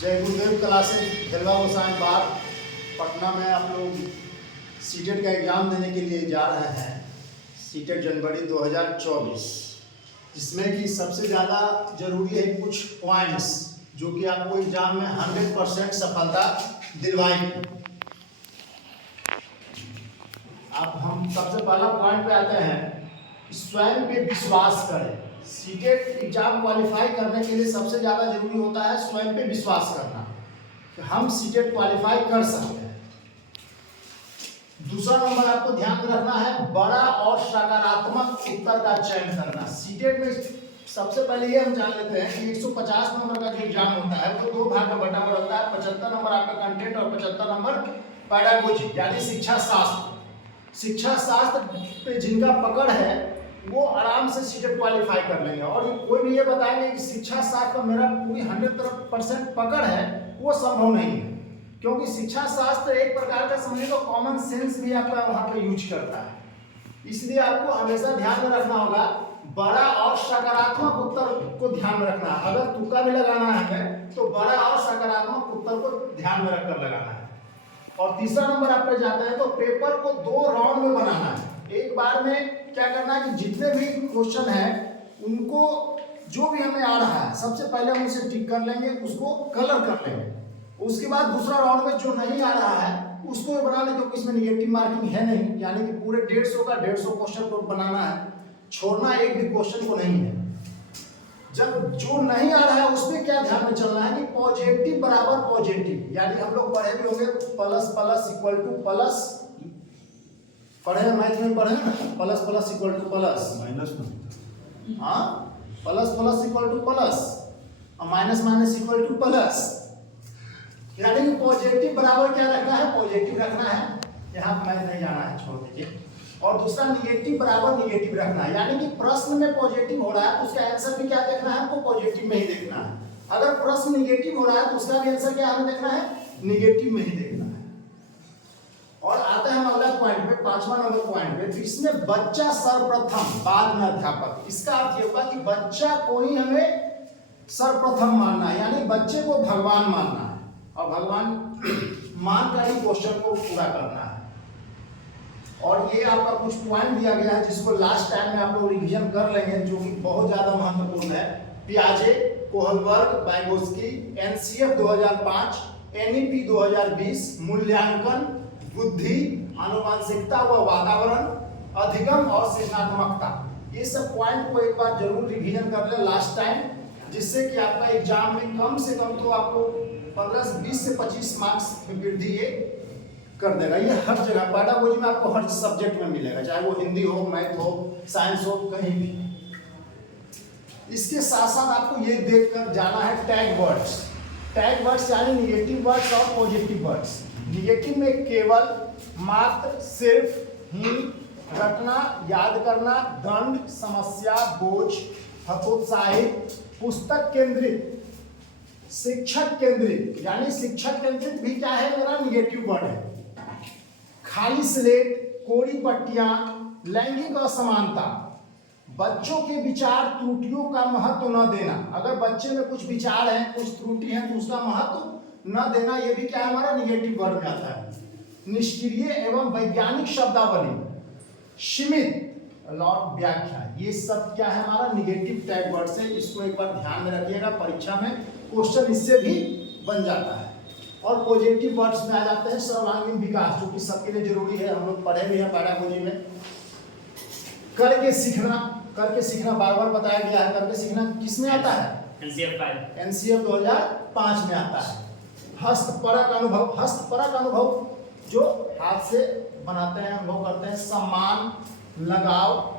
जय गुरुदेव क्लासेस हेलवा गोसाई बार पटना में आप लोग सीटेट का एग्ज़ाम देने के लिए जा रहे हैं। सीटेट जनवरी 2024, जिसमें कि सबसे ज़्यादा ज़रूरी है कुछ पॉइंट्स जो कि आपको एग्ज़ाम में 100% सफलता दिलवाएंगे। अब हम सबसे पहला पॉइंट पे आते हैं कि स्वयं पे विश्वास करें। सीटेट एग्जाम क्वालिफाई करने के लिए सबसे ज़्यादा जरूरी होता है स्वयं पे विश्वास करना कि हम सीटेट क्वालिफाई कर सकते हैं। दूसरा नंबर आपको ध्यान में रखना है बड़ा और सकारात्मक उत्तर का चयन करना। सीटेट में सबसे पहले ये हम जान लेते हैं कि 150 नंबर का जो एग्जाम होता है वो 2 भाग में बटा हुआ होता है। 75 नंबर आपका कंटेंट और 75 नंबर पेडागोजी यानी शिक्षा शास्त्र। शिक्षा शास्त्र पे जिनका पकड़ है वो आराम से सीटेट क्वालिफाई कर लेंगे। और कोई भी ये बताएंगे कि शिक्षा शास्त्र पर मेरा पूरी 100% पकड़ है, वो संभव नहीं है, क्योंकि शिक्षा शास्त्र एक प्रकार का समझिए तो कॉमन सेंस भी आपका वहाँ पे यूज करता है। इसलिए आपको हमेशा ध्यान में रखना होगा बड़ा और सकारात्मक उत्तर को ध्यान में रखना है। अगर तुक्का भी लगाना है तो बड़ा और सकारात्मक उत्तर को ध्यान में रखकर लगाना है। और तीसरा नंबर आप पे जाते हैं तो पेपर को 2 राउंड में बनाना है। एक बार में क्या करना है कि जितने भी क्वेश्चन हैं उनको जो भी हमें आ रहा है सबसे पहले हम उसे टिक कर लेंगे, उसको कलर कर लेंगे। उसके बाद दूसरा राउंड में जो नहीं आ रहा है उसको बना लें, क्योंकि इसमें निगेटिव मार्किंग है नहीं, यानी कि पूरे 150 का 150 क्वेश्चन को बनाना है, छोड़ना एक भी क्वेश्चन को नहीं है। जब जो नहीं आ रहा है उसमें क्या ध्यान में चलना है कि पॉजिटिव बराबर पॉजिटिव, यानी हम लोग पढ़े भी होंगे plus plus equal to plus, पढ़े मैथ में पढ़े ना, plus plus equal to plus minus में, हाँ plus plus equal to plus और minus minus equal to plus, यानी कि पॉजिटिव बराबर क्या रखना है, पॉजिटिव रखना है। यहाँ मैथ नहीं जाना है, छोड़ दीजिए। और दूसरा निगेटिव बराबर निगेटिव रखना है, यानी कि प्रश्न में पॉजिटिव हो रहा है तो उसका आंसर भी क्या देखना है, हमको पॉजिटिव में ही देखना है। अगर प्रश्न निगेटिव हो रहा है तो उसका भी आंसर क्या हमें देखना है, निगेटिव में ही देखना है। और आता है हम अगला पॉइंट पे, 5वां नंबर पॉइंट पे, इसमें बच्चा सर्वप्रथम बाद में अध्यापक। इसका अर्थ ये होगा कि बच्चा को ही हमें सर्वप्रथम मानना है, यानी बच्चे को भगवान मानना है और भगवान मानकर ही क्वेश्चन को पूरा करना है। और ये आपका कुछ पॉइंट दिया गया है जिसको लास्ट टाइम में आप लोग रिवीजन कर लेंगे, जो कि बहुत ज्यादा महत्वपूर्ण है। पियाजे, कोहलबर्ग, वाइगोस्की, एनसीएफ 2005, एनईपी 2020, मूल्यांकन, बुद्धि, आनुवांशिकता व वातावरण, अधिगम और सृजनात्मकता, ये सब पॉइंट को एक बार जरूर रिवीजन कर लें लास्ट टाइम, जिससे कि आपका एग्जाम में कम से कम तो आपको 20 से 25 मार्क्स में वृद्धि ये कर देगा। ये हर जगह पेडागोजी में आपको हर सब्जेक्ट में मिलेगा, चाहे वो हिंदी हो, मैथ हो, साइंस हो, कहीं भी। इसके साथ साथ आपको ये देखकर जाना है टैग वर्ड्स। टैग वर्ड्स यानी निगेटिव वर्ड्स और पॉजिटिव वर्ड्स। निगेटिव में केवल, मात्र, सिर्फ, ही, रटना, याद करना, दंड, समस्या, बोझ, हतोत्साहित, पुस्तक केंद्रित, शिक्षक केंद्रित, यानी शिक्षक केंद्रित भी क्या है, मेरा निगेटिव वर्ड है। खाली स्लेट, कोरी पट्टियां, लैंगिक असमानता, बच्चों के विचार त्रुटियों का महत्व न देना। अगर बच्चे में कुछ विचार हैं, कुछ त्रुटि है तो उसका महत्व न देना, ये भी क्या है, हमारा निगेटिव वर्ड में आता है। निष्क्रिय एवं वैज्ञानिक शब्दावली, सीमित, लॉट, व्याख्या, ये सब क्या है, हमारा निगेटिव टैग वर्ड से। इसको एक बार ध्यान में रखिएगा, परीक्षा में क्वेश्चन इससे भी बन जाता है। और पॉजिटिव वर्ड्स में आ जाते हैं सर्वांगीण विकास, जो कि सबके लिए जरूरी है, हम लोग पढ़े भी हैं पेडागोजी में। करके सीखना, करके सीखना बार बार बताया गया है। करके सीखना किस में आता है, एनसीएफ 2005 में आता है। हस्तपरक अनुभव, हस्तपरक अनुभव जो हाथ से बनाते हैं, अनुभव करते हैं। सम्मान, लगाव,